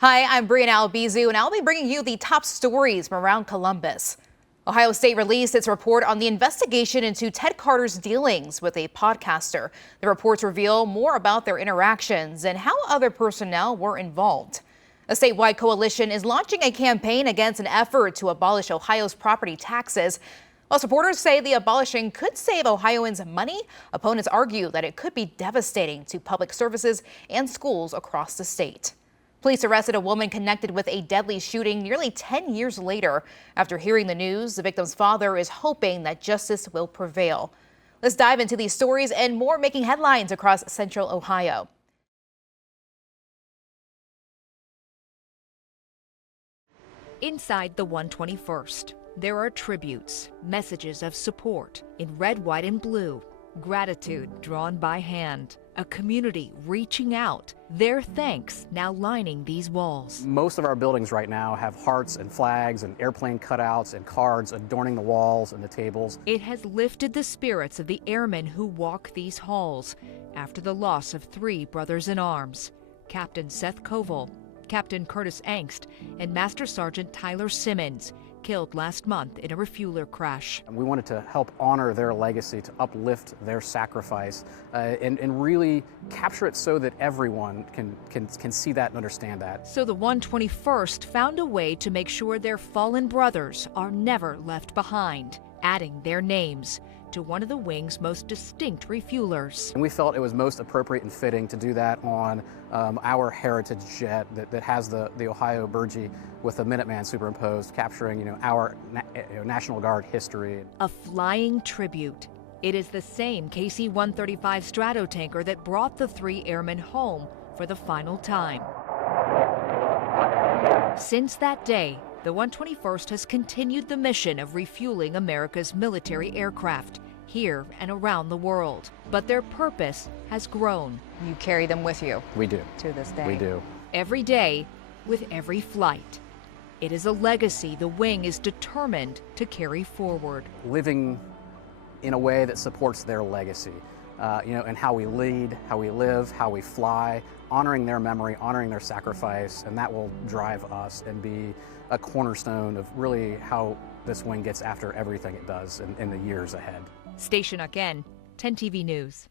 Hi, I'm Brianna Albizu, and I'll be bringing you the top stories from around Columbus. Ohio State released its report on the investigation into Ted Carter's dealings with a podcaster. The reports reveal more about their interactions and how other personnel were involved. A statewide coalition is launching a campaign against an effort to abolish Ohio's property taxes. While supporters say the abolishing could save Ohioans money, opponents argue that it could be devastating to public services and schools across the state. Police arrested a woman connected with a deadly shooting nearly 10 years later. After hearing the news, the victim's father is hoping that justice will prevail. Let's dive into these stories and more making headlines across Central Ohio. Inside the 121st, there are tributes, messages of support in red, white, and blue, gratitude drawn by hand, a community reaching out, their thanks now lining these walls. Most of our buildings right now have hearts and flags and airplane cutouts and cards adorning the walls and the tables. It has lifted the spirits of the airmen who walk these halls after the loss of 3 brothers in arms, Captain Seth Koval, Captain Curtis Angst, and Master Sergeant Tyler Simmons, killed last month in a refueler crash. We wanted to help honor their legacy, to uplift their sacrifice, and really capture it so that everyone can see that and understand that. So the 121st found a way to make sure their fallen brothers are never left behind, adding their names to one of the wing's most distinct refuelers. And we felt it was most appropriate and fitting to do that on our heritage jet that has the Ohio Burgee with a Minuteman superimposed, capturing our National Guard history. A flying tribute. It is the same KC-135 Stratotanker that brought the 3 airmen home for the final time. Since that day, the 121st has continued the mission of refueling America's military aircraft here and around the world. But their purpose has grown. You carry them with you. We do. To this day. We do. Every day, with every flight. It is a legacy the wing is determined to carry forward. Living in a way that supports their legacy, and how we lead, how we live, how we fly, honoring their memory, honoring their sacrifice, and that will drive us and be a cornerstone of really how this wing gets after everything it does in the years ahead. Station again, 10 TV News.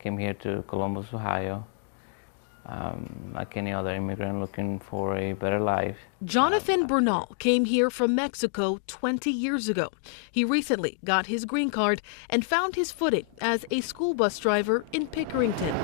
Came here to Columbus, Ohio, like any other immigrant looking for a better life. Jonathan Bernal came here from Mexico 20 years ago. He recently got his green card and found his footing as a school bus driver in Pickerington.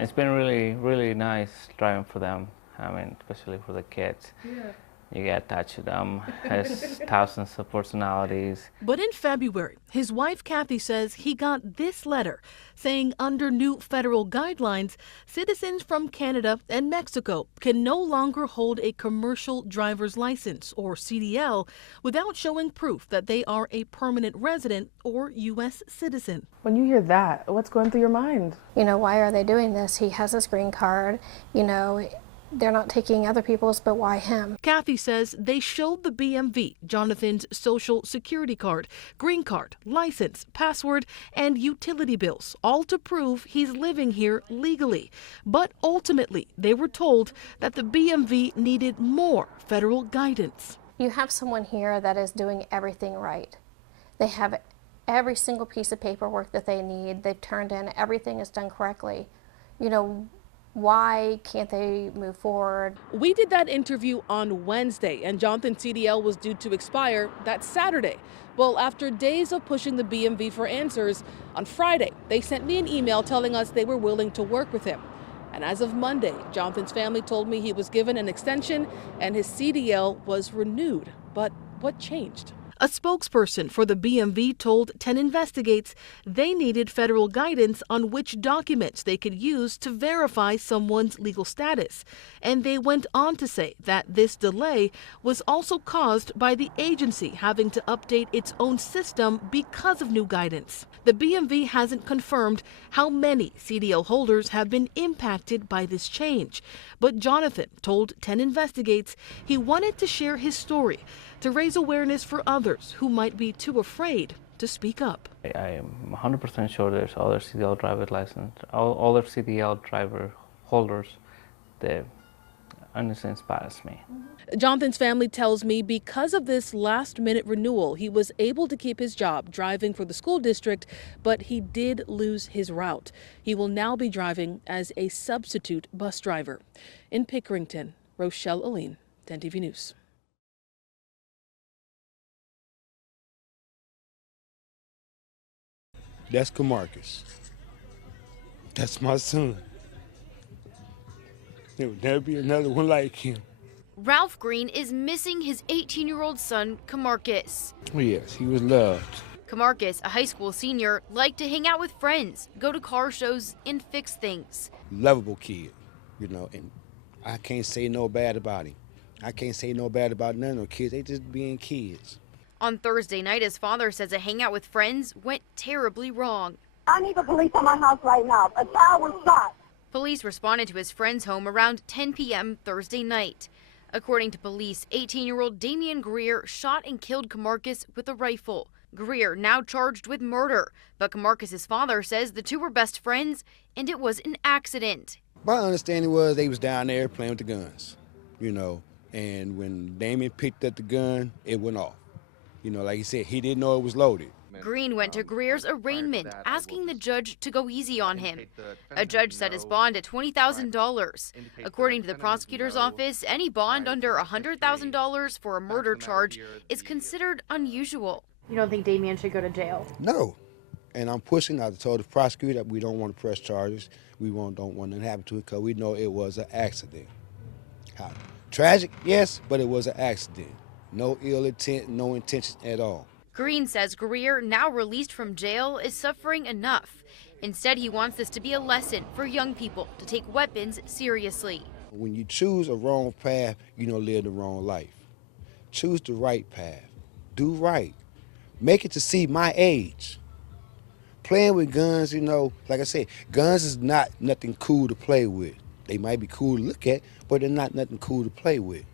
It's been really, really nice driving for them. I mean, especially for the kids. Yeah. You get attached to them. Has thousands of personalities. But in February, his wife Kathy says he got this letter saying under new federal guidelines, citizens from Canada and Mexico can no longer hold a commercial driver's license, or CDL, without showing proof that they are a permanent resident or U.S. citizen. When you hear that, what's going through your mind? Why are they doing this? He has his green card, They're not taking other people's, but why him? Kathy says they showed the BMV Jonathan's social security card, green card, license, password, and utility bills, all to prove he's living here legally. But ultimately, they were told that the BMV needed more federal guidance. You have someone here that is doing everything right. They have every single piece of paperwork that they need. They've turned in, everything is done correctly. Why can't they move forward? We did that interview on Wednesday, and Jonathan's CDL was due to expire that Saturday. Well, after days of pushing the BMV for answers, on Friday, they sent me an email telling us they were willing to work with him. And as of Monday, Jonathan's family told me he was given an extension and his CDL was renewed. But what changed? A spokesperson for the BMV told 10 Investigates they needed federal guidance on which documents they could use to verify someone's legal status. And they went on to say that this delay was also caused by the agency having to update its own system because of new guidance. The BMV hasn't confirmed how many CDL holders have been impacted by this change. But Jonathan told 10 Investigates he wanted to share his story to raise awareness for others who might be too afraid to speak up. I am 100% sure there's other CDL driver license, all other CDL driver holders that are the same spot as me. Jonathan's family tells me because of this last-minute renewal, he was able to keep his job driving for the school district, but he did lose his route. He will now be driving as a substitute bus driver. In Pickerington, Rochelle Aline, 10 TV News. That's Camarcus. That's my son. There will never be another one like him. Ralph Green is missing his 18-year-old son, Camarcus. Oh, yes, he was loved. Camarcus, a high school senior, liked to hang out with friends, go to car shows, and fix things. Lovable kid, and I can't say no bad about him. I can't say no bad about none of those kids. They just being kids. On Thursday night, his father says a hangout with friends went terribly wrong. I need the police on my house right now. A child was shot. Police responded to his friend's home around 10 p.m. Thursday night. According to police, 18-year-old Damian Greer shot and killed Camarcus with a rifle. Greer now charged with murder, but Camarcus's father says the two were best friends and it was an accident. My understanding was they was down there playing with the guns, and when Damian picked up the gun, it went off. Like he said, he didn't know it was loaded. Green went to Greer's arraignment, asking the judge to go easy on him. A judge set his bond at $20,000. According to the prosecutor's office, any bond under $100,000 for a murder charge is considered unusual. You don't think Damian should go to jail? No. And I'm pushing. I told the prosecutor that we don't want to press charges. We don't want nothing to happen to it because we know it was an accident. How? Tragic, yes, but it was an accident. No ill intent, no intention at all. Green says Greer, now released from jail, is suffering enough. Instead, he wants this to be a lesson for young people to take weapons seriously. When you choose a wrong path, you don't live the wrong life. Choose the right path. Do right. Make it to see my age. Playing with guns, like I said, guns is not nothing cool to play with. They might be cool to look at, but they're not nothing cool to play with.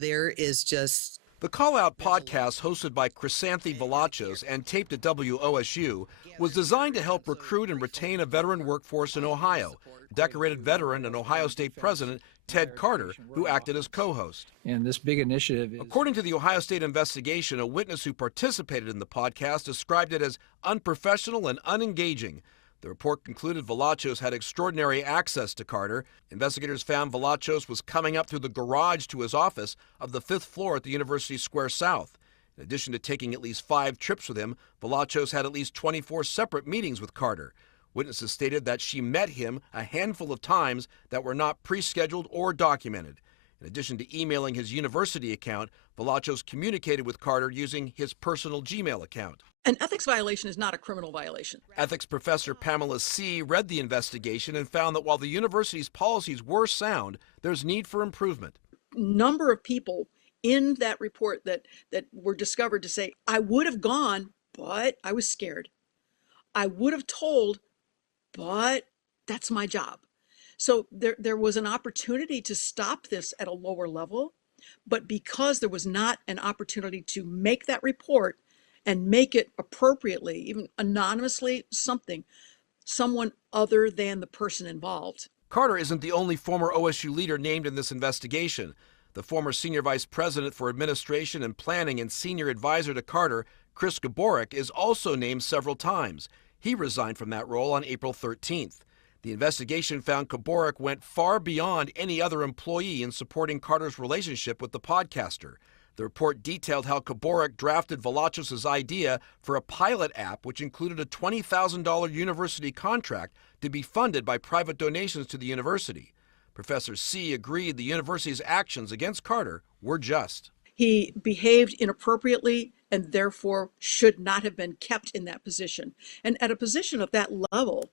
There is just... The Call Out podcast, hosted by Chrysanthi Velachos and taped at WOSU, was designed to help recruit and retain a veteran workforce in Ohio. Decorated veteran and Ohio State President Ted Carter, who acted as co-host. And this big initiative is... According to the Ohio State investigation, a witness who participated in the podcast described it as unprofessional and unengaging. The report concluded Velachos had extraordinary access to Carter. Investigators found Velachos was coming up through the garage to his office of the 5th floor at the University Square South. In addition to taking at least 5 trips with him, Velachos had at least 24 separate meetings with Carter. Witnesses stated that she met him a handful of times that were not pre-scheduled or documented. In addition to emailing his university account, Velachos communicated with Carter using his personal Gmail account. An ethics violation is not a criminal violation. Ethics professor Pamela C. read the investigation and found that while the university's policies were sound, there's need for improvement. Number of people in that report that were discovered to say, I would have gone, but I was scared. I would have told, but that's my job. So there was an opportunity to stop this at a lower level, but because there was not an opportunity to make that report and make it appropriately, even anonymously, someone other than the person involved. Carter isn't the only former OSU leader named in this investigation. The former senior vice president for administration and planning and senior advisor to Carter, Chris Gaborik, is also named several times. He resigned from that role on April 13th. The investigation found Gaborik went far beyond any other employee in supporting Carter's relationship with the podcaster. The report detailed how Gaborik drafted Velachos' idea for a pilot app which included a $20,000 university contract to be funded by private donations to the university. Professor C. agreed the university's actions against Carter were just. He behaved inappropriately and therefore should not have been kept in that position. And at a position of that level,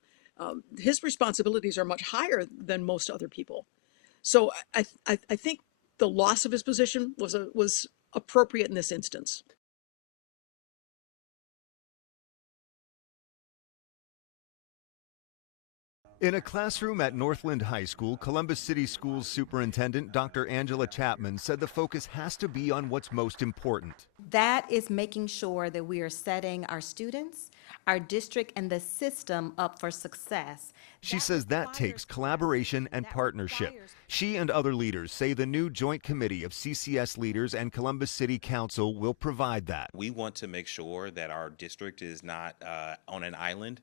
his responsibilities are much higher than most other people. So I think the loss of his position was appropriate in this instance. In a classroom at Northland High School, Columbus City Schools Superintendent Dr. Angela Chapman said the focus has to be on what's most important. That is making sure that we are setting our students, our district, and the system up for success. She says that takes collaboration and partnership. She and other leaders say the new joint committee of CCS leaders and Columbus City Council will provide that. We want to make sure that our district is not on an island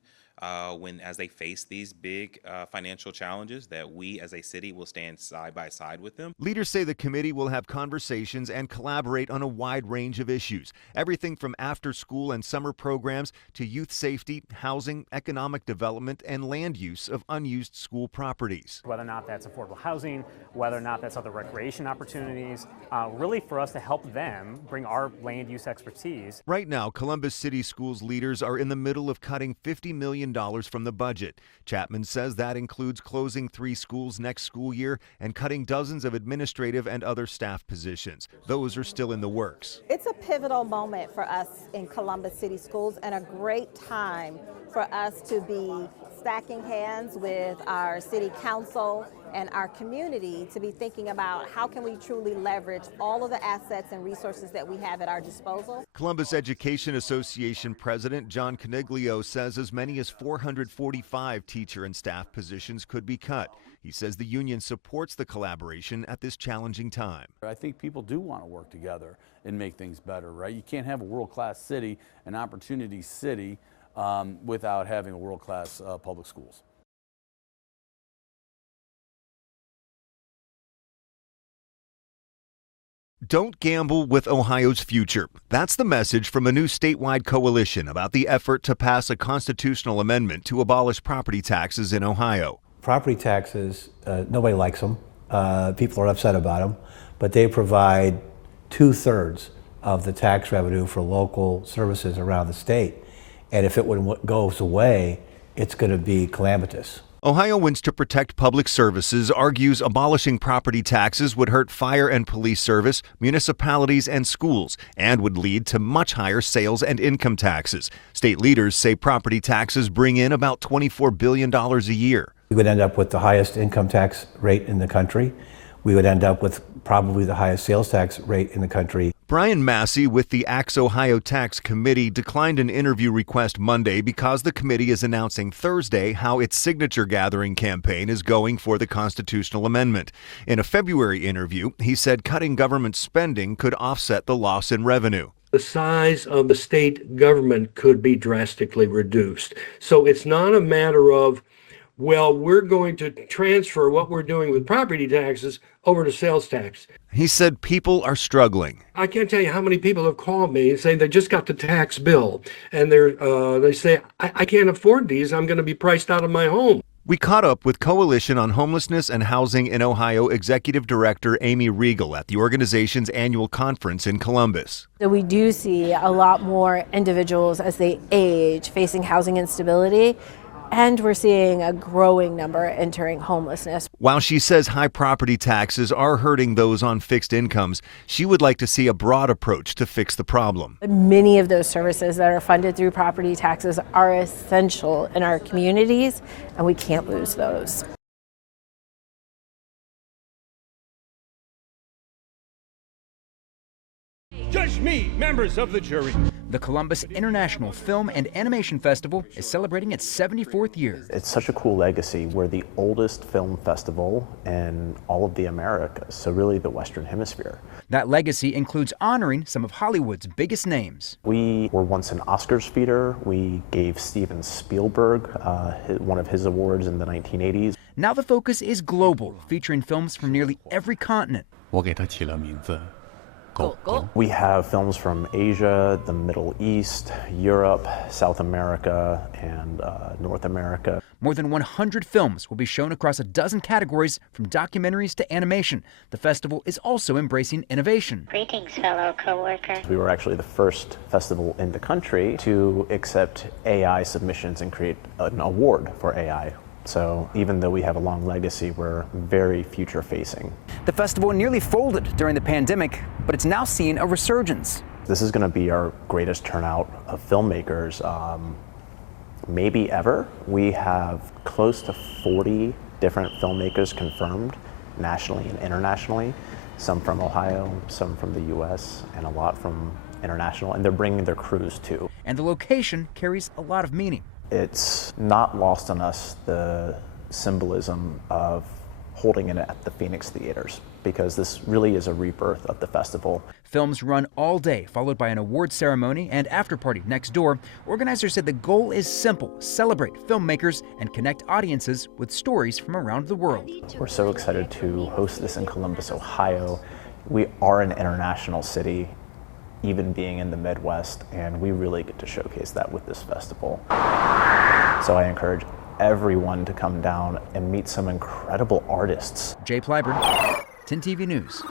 as they face these big financial challenges, that we as a city will stand side by side with them. Leaders say the committee will have conversations and collaborate on a wide range of issues, everything from after-school and summer programs to youth safety, housing, economic development, and land use of unused school properties. Whether or not that's affordable housing, whether or not that's other recreation opportunities, really for us to help them bring our land use expertise. Right now, Columbus City Schools leaders are in the middle of cutting $50 million from the budget. Chapman says that includes closing 3 schools next school year and cutting dozens of administrative and other staff positions. Those are still in the works. It's a pivotal moment for us in Columbus City Schools and a great time for us to be stacking hands with our city council and our community to be thinking about how can we truly leverage all of the assets and resources that we have at our disposal. Columbus Education Association President John Coniglio says as many as 445 teacher and staff positions could be cut. He says the union supports the collaboration at this challenging time. I think people do want to work together and make things better, right? You can't have a world-class city, an opportunity city, without having a world-class public schools. Don't gamble with Ohio's future. That's the message from a new statewide coalition about the effort to pass a constitutional amendment to abolish property taxes in Ohio. Property taxes, nobody likes them. People are upset about them, but they provide 2/3 of the tax revenue for local services around the state. And if it goes away, it's going to be calamitous. Ohioans to Protect Public Services argues abolishing property taxes would hurt fire and police service, municipalities, and schools, and would lead to much higher sales and income taxes. State leaders say property taxes bring in about $24 billion a year. We would end up with the highest income tax rate in the country. We would end up with probably the highest sales tax rate in the country. Brian Massey with the Axe Ohio Tax Committee declined an interview request Monday because the committee is announcing Thursday how its signature gathering campaign is going for the constitutional amendment. In a February interview, he said cutting government spending could offset the loss in revenue. The size of the state government could be drastically reduced. So it's not a matter of, well, we're going to transfer what we're doing with property taxes over to sales tax. He said people are struggling. I can't tell you how many people have called me and saying they just got the tax bill and they say, I can't afford these. I'm going to be priced out of my home. We caught up with Coalition on Homelessness and Housing in Ohio Executive Director Amy Regal at the organization's annual conference in Columbus. So we do see a lot more individuals as they age facing housing instability. And we're seeing a growing number entering homelessness. While she says high property taxes are hurting those on fixed incomes, she would like to see a broad approach to fix the problem. Many of those services that are funded through property taxes are essential in our communities, and we can't lose those. Judge me, members of the jury. The Columbus International Film and Animation Festival is celebrating its 74th year. It's such a cool legacy. We're the oldest film festival in all of the Americas, so really the Western Hemisphere. That legacy includes honoring some of Hollywood's biggest names. We were once an Oscars feeder. We gave Steven Spielberg one of his awards in the 1980s. Now the focus is global, featuring films from nearly every continent. 我给它起了名字 We have films from Asia, the Middle East, Europe, South America, and North America. More than 100 films will be shown across a dozen categories, from documentaries to animation. The festival is also embracing innovation. Greetings, fellow co-worker. We were actually the first festival in the country to accept AI submissions and create an award for AI. So even though we have a long legacy, we're very future-facing. The festival nearly folded during the pandemic, but it's now seeing a resurgence. This is going to be our greatest turnout of filmmakers maybe ever. We have close to 40 different filmmakers confirmed nationally and internationally, some from Ohio, some from the US, and a lot from international, and they're bringing their crews too. And the location carries a lot of meaning. It's not lost on us the symbolism of holding it at the Phoenix theaters, because this really is a rebirth of the festival. Films run all day, followed by an award ceremony and after party next door. Organizers said the goal is simple: celebrate filmmakers and connect audiences with stories from around the world. We're so excited to host this in Columbus, Ohio. We are an international city, even being in the Midwest, and we really get to showcase that with this festival. So I encourage everyone to come down and meet some incredible artists. Jay Plyburn, 10 TV News.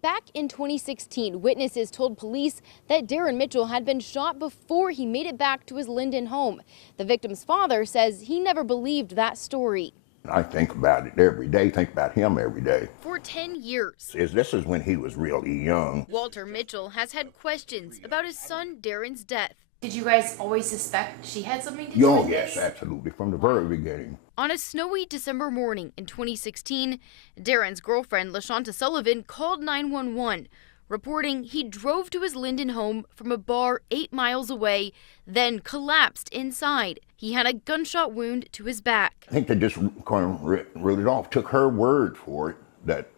Back in 2016, witnesses told police that Darren Mitchell had been shot before he made it back to his Linden home. The victim's father says he never believed that story. I think about it every day, think about him every day. For 10 years, This is when he was really young. Walter Mitchell has had questions about his son Darren's death. Did you guys always suspect she had something to do Oh, with yes, this? absolutely, from the very beginning. On a snowy December morning in 2016, Darren's girlfriend, LaShonta Sullivan, called 911, reporting he drove to his Linden home from a bar 8 miles away, then collapsed inside. He had a gunshot wound to his back. I think they just kind of wrote it off, took her word for it, that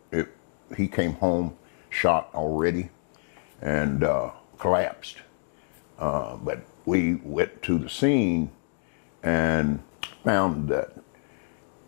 he came home shot already and collapsed. But we went to the scene and found that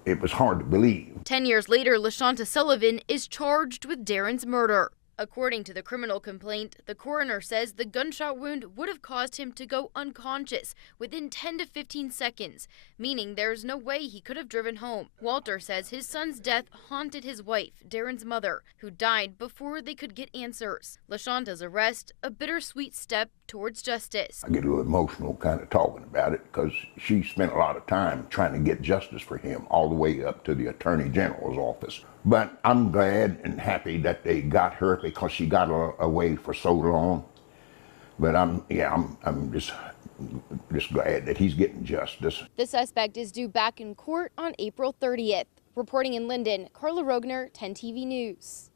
it was hard to believe. 10 years later, LaShonta Sullivan is charged with Darren's murder. According to the criminal complaint, the coroner says the gunshot wound would have caused him to go unconscious within 10 to 15 seconds, meaning there's no way he could have driven home. Walter says his son's death haunted his wife, Darren's mother, who died before they could get answers. LaShonta's arrest, a bittersweet step towards justice. I get a little emotional kind of talking about it because she spent a lot of time trying to get justice for him all the way up to the Attorney General's office. But I'm glad and happy that they got her because she got away for so long. But I'm just glad that he's getting justice. The suspect is due back in court on April 30th. Reporting in Linden, Carla Rogner, 10 TV News.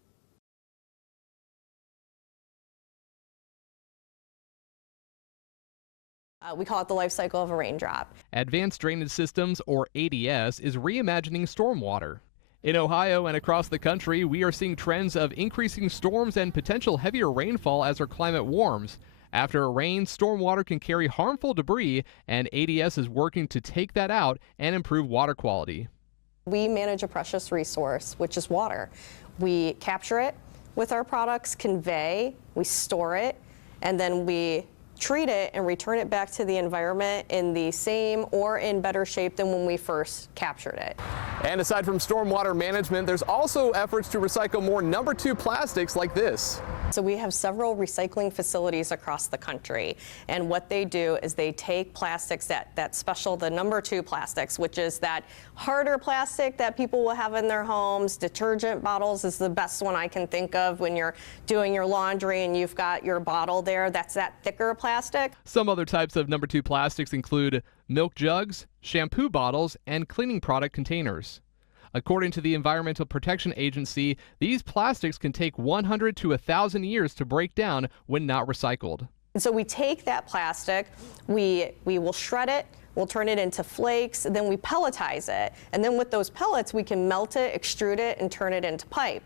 We call it the life cycle of a raindrop. Advanced Drainage Systems, or ADS, is reimagining stormwater. In Ohio and across the country, we are seeing trends of increasing storms and potential heavier rainfall as our climate warms. After it rains, stormwater can carry harmful debris, and ADS is working to take that out and improve water quality. We manage a precious resource, which is water. We capture it with our products, convey, we store it, and then we treat it and return it back to the environment in the same or in better shape than when we first captured it. And aside from stormwater management, there's also efforts to recycle more number 2 plastics like this. So we have several recycling facilities across the country, and what they do is they take plastics that special, the number 2 plastics, which is that harder plastic that people will have in their homes. Detergent bottles is the best one I can think of when you're doing your laundry and you've got your bottle there. That's that thicker plastic. Some other types of number 2 plastics include milk jugs, shampoo bottles, and cleaning product containers. According to the Environmental Protection Agency, these plastics can take 100 to 1,000 years to break down when not recycled. And so we take that plastic, we will shred it, we'll turn it into flakes, then we pelletize it. And then with those pellets, we can melt it, extrude it, and turn it into pipe.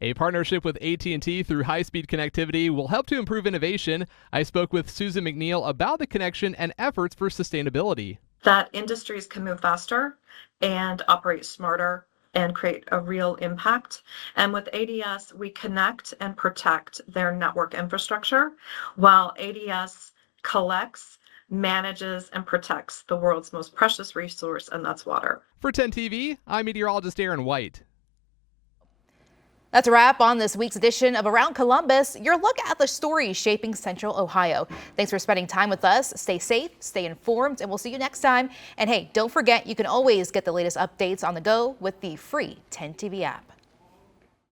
A partnership with AT&T through high-speed connectivity will help to improve innovation. I spoke with Susan McNeil about the connection and efforts for sustainability. That industries can move faster and operate smarter and create a real impact. And with ADS, we connect and protect their network infrastructure while ADS collects, manages, and protects the world's most precious resource, and that's water. For 10 TV, I'm meteorologist Aaron White. That's a wrap on this week's edition of Around Columbus, your look at the stories shaping Central Ohio. Thanks for spending time with us. Stay safe, stay informed, and we'll see you next time. And hey, don't forget, you can always get the latest updates on the go with the free 10 TV app.